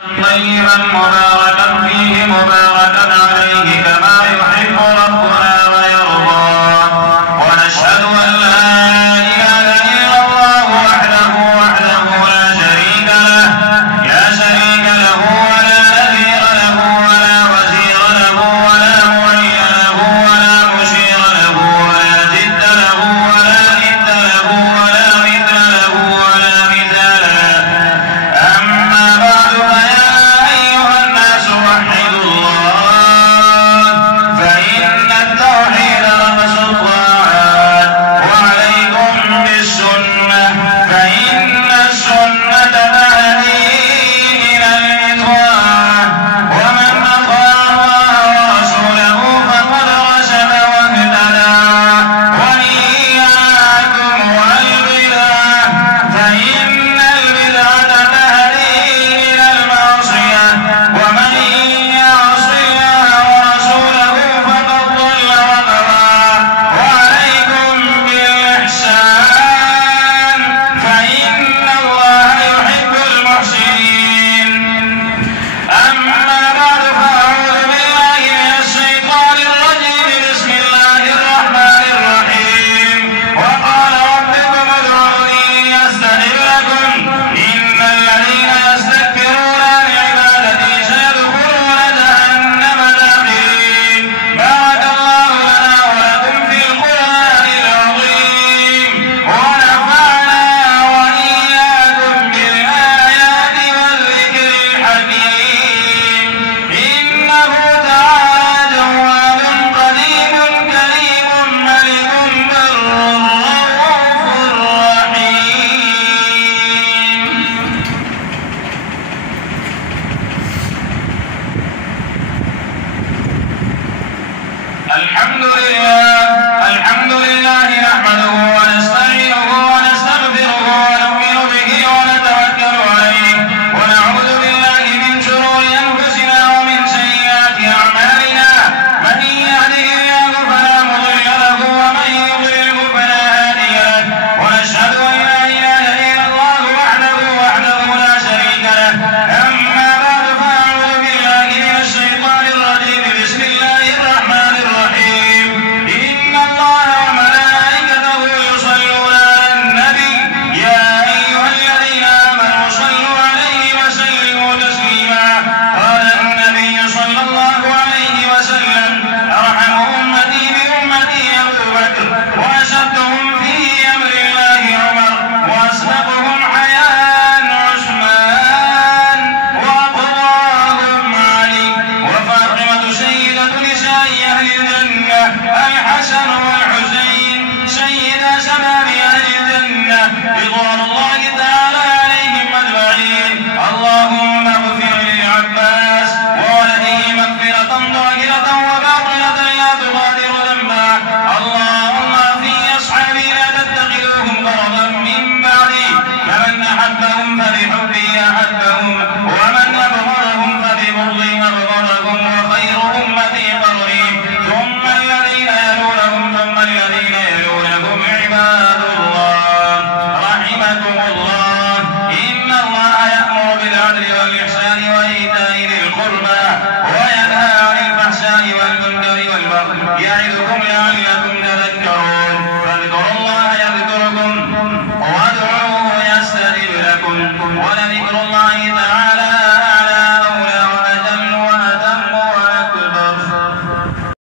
طيبا مباركا فيه مباركا عليه كما يحب ربنا ويرضى. ونشهد أن لا إله إلا الله وحده لا شريك له ولا نذير له ولا وزير له ولا معين له ولا مشير له ولا جد له ولا ند له ولا مثل له ولا مثال له. أما بعد فيا أيها الناس وحدوا الله، فإن التوحيد رأس الطاعات. وعليكم بالسنة، فإن السنة تهدي إلى الإطاعة، ومن أطاع الله ورسوله فقد رشد واهتدى. وإياكم والبدعة، فإن البدعة تهدي إلى المعصية، ومن يعص الله ورسوله فقد ضل وغوى. وعليكم بالإحسان، فإن الله يحب المحسنين. أما بعد فأعوذ بالله من الشيطان الرجيم. بسم الله الرحمن الرحيم. وقال ربكم ادعوني أستجب لكم، إن الذين يستكبرون عن عبادتي سيدخلون جهنم داخرين. بارك الله لنا ولكم في القرآن العظيم، ونفعنا وإياكم بالآيات والذكر الحكيم. إنه تعالى جواد قديم كريم ملك بر رؤوف رحيم. الحمد لله نحمده ونستعينه ونستغفره ونؤمن به ونتوكل عليه، ونعوذ بالله من شرور أنفسنا ومن سيئات أعمالنا. من يهده الله فلا مضل له ومن يضلله فلا هادي له. ونشهد أن لا إله إلا الله وحده لا شريك له. أما بعد فأعوذ بالله من الشيطان الرجيم. بسم الله الرحمن الرحيم. إن الله وملائكته يصلون على النبي، يا أيها الذين آمنوا صلوا عليه وسلموا تسليما. قال النبي صلى الله عليه وسلم: أرحم أمتي بأمتي أبو بكر، وأشدهم في أمر الله عمر، وأصدقهم حياء عثمان، وأقضاهم علي، وفاطمة سيدة نساء أهل الجنة، الحسن والحسين سيدا شباب أهل الجنة، رضوان الله تعالى عليهم أجمعين. اللهم اغفر للعباس وولده مغفرة ظاهرة وباطنة لا تغادر ذنبا. اللهم في أصحابي لا تتخذوهم غرضا من بعدي، فمن أحبهم فبحبي أحبهم، ومن أبغضهم فببغضي أبغضهم. وخير أمتي قرني، ثم الذين يلونهم، ثم الذين يلونهم. عباد الله رحمكم الله، إن الله يأمر بالعدل والإحسان وإيتاء ذي القربى، وينهى عن الفحشاء والمنكر والبغي، يعظكم لعلكم تذكرون. فاذكروا الله يذكركم، وادعوه يستجب لكم، ولذكر الله